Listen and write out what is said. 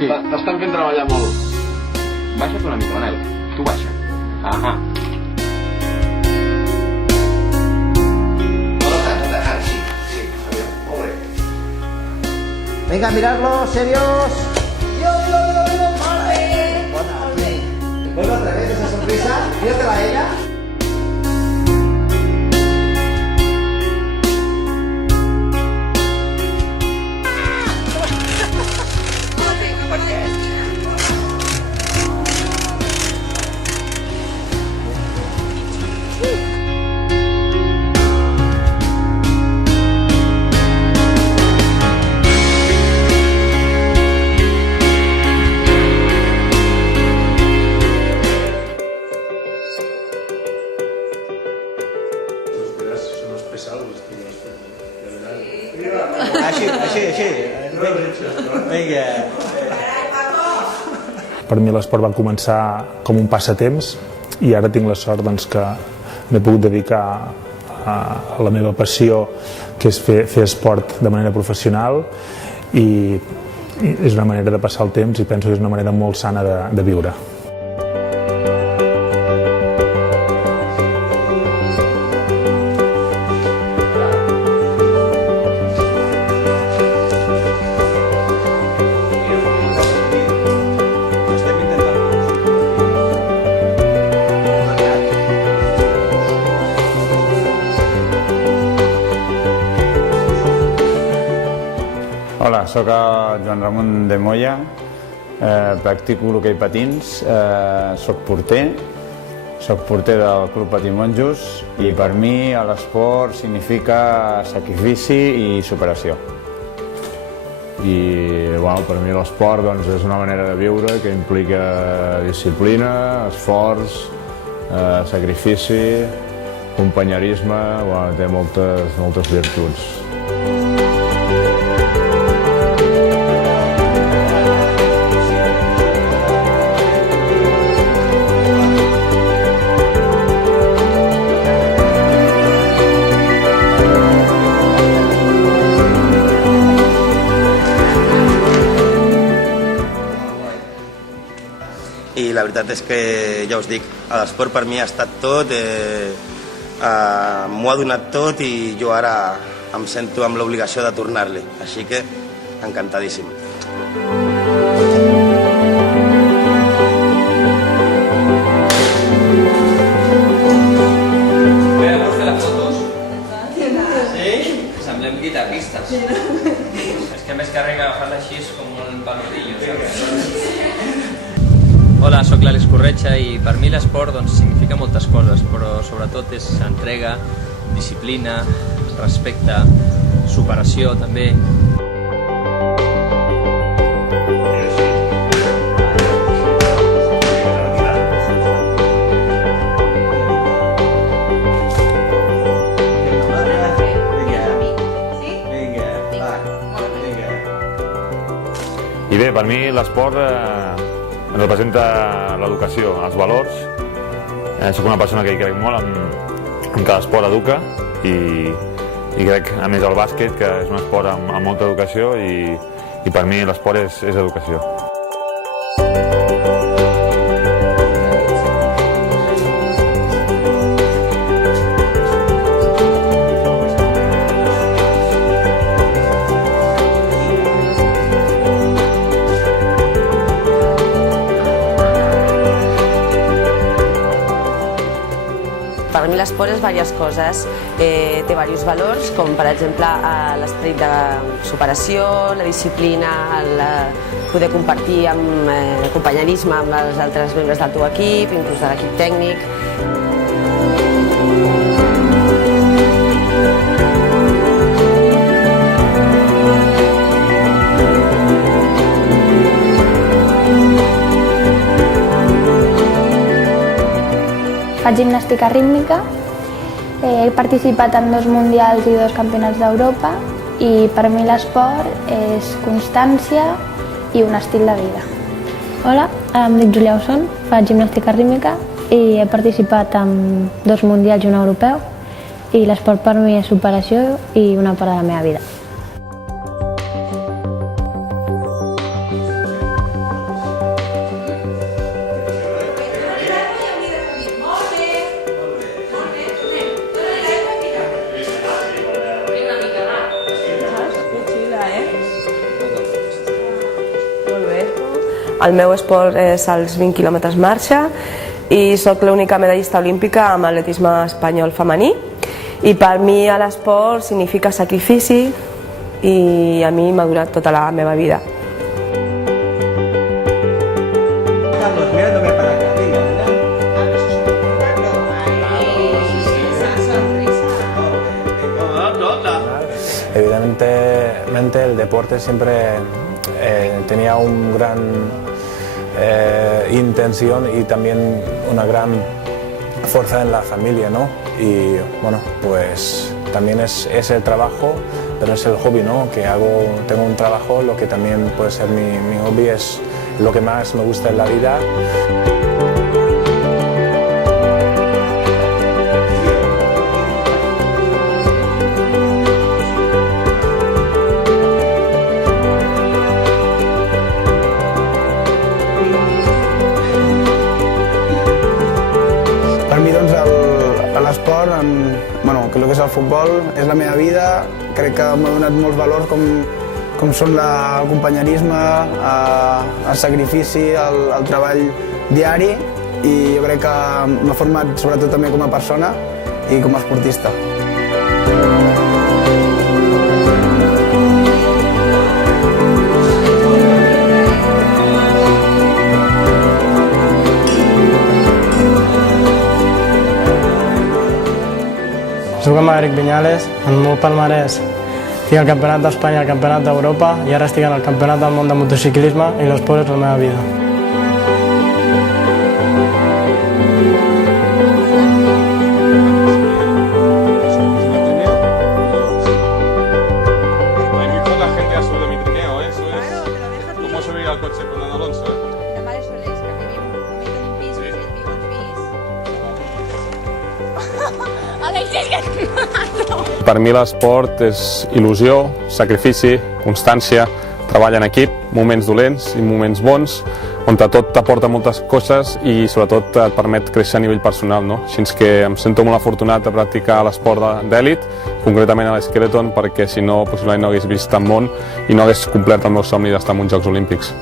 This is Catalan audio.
T'estan fent treballar molt. Baixa't una mica, Manel. Tu baixa. Ahà. Venga, a mirarlo, serios. Vale. Vuelve otra vez esa sonrisa. Míratela a ella. Així. Vinga. Per mi l'esport va començar com un passatemps i ara tinc la sort que m'he pogut dedicar a la meva passió, que és fer esport de manera professional, i és una manera de passar el temps i penso que és una manera molt sana de viure. Hola, soc el Joan Ramon de Moya, practico l'hoquei patins, soc porter del Club Patimonjos i per mi l'esport significa sacrifici i superació. I per mi l'esport és una manera de viure que implica disciplina, esforç, sacrifici, companyerisme, té moltes virtuts. I la veritat és que, ja us dic, l'esport per mi ha estat tot, m'ho ha donat tot i jo ara em sento amb l'obligació de tornar-li, així que encantadíssim. Vols fer les fotos? Sí? Semblem guitarristes. És que més carrega agafar-la així és com un paludillo, saps? Hola, soc l'Àlex Corretja i per mi l'esport significa moltes coses, però sobretot és entrega, disciplina, respecte, superació també. I bé, per mi l'esport representa l'educació, els valors. Soc una persona que hi crec molt en que l'esport educa i crec, a més, el bàsquet, que és un esport amb molta educació i per mi l'esport és educació. Per mi l'esport és diverses coses, té diversos valors, com per exemple l'esperit de superació, la disciplina, el poder compartir amb companyerisme amb els altres membres del teu equip, inclús de l'equip tècnic. Faig gimnàstica rítmica, he participat en 2 mundials i 2 campionats d'Europa i per mi l'esport és constància i un estil de vida. Hola, em dic Júlia Osson, faig gimnàstica rítmica i he participat en 2 mundials i un europeu i l'esport per mi és superació i una part de la meva vida. El meu esport és els 20 quilòmetres marxa i sóc l'única medallista olímpica amb atletisme espanyol femení. I per mi l'esport significa sacrifici i a mi m'ha durat tota la meva vida. Carlos, mirándome para acá, venga, Evidentemente el deporte siempre tenía un gran intención y también una gran fuerza en la familia, ¿no? Y bueno, pues también es el trabajo, pero es el hobby, ¿no? Que tengo un trabajo, lo que también puede ser mi hobby, es lo que más me gusta en la vida. Per mi, doncs, l'esport, que el que és el futbol, és la meva vida. Crec que m'ha donat molts valors com són el companyerisme, el sacrifici, el treball diari, i jo crec que m'ha format sobretot també com a persona i com a esportista. Soc amb Eric Viñales, en el meu palmarès estic al Campionat d'Espanya, al Campionat d'Europa i ara estic en el Campionat del món de motociclisme i l'esport és la meva vida. La gente ha subido mi trineo, eso es como subir al coche con un Alonso. Per mi l'esport és il·lusió, sacrifici, constància, treball en equip, moments dolents i moments bons, on tot t'aporta moltes coses i sobretot et permet créixer a nivell personal, no? Així que em sento molt afortunat de practicar l'esport d'èlit, concretament a l'Skeleton, perquè si no possiblement no hagués vist el món i no hagués complert el meu somni d'estar en uns Jocs Olímpics.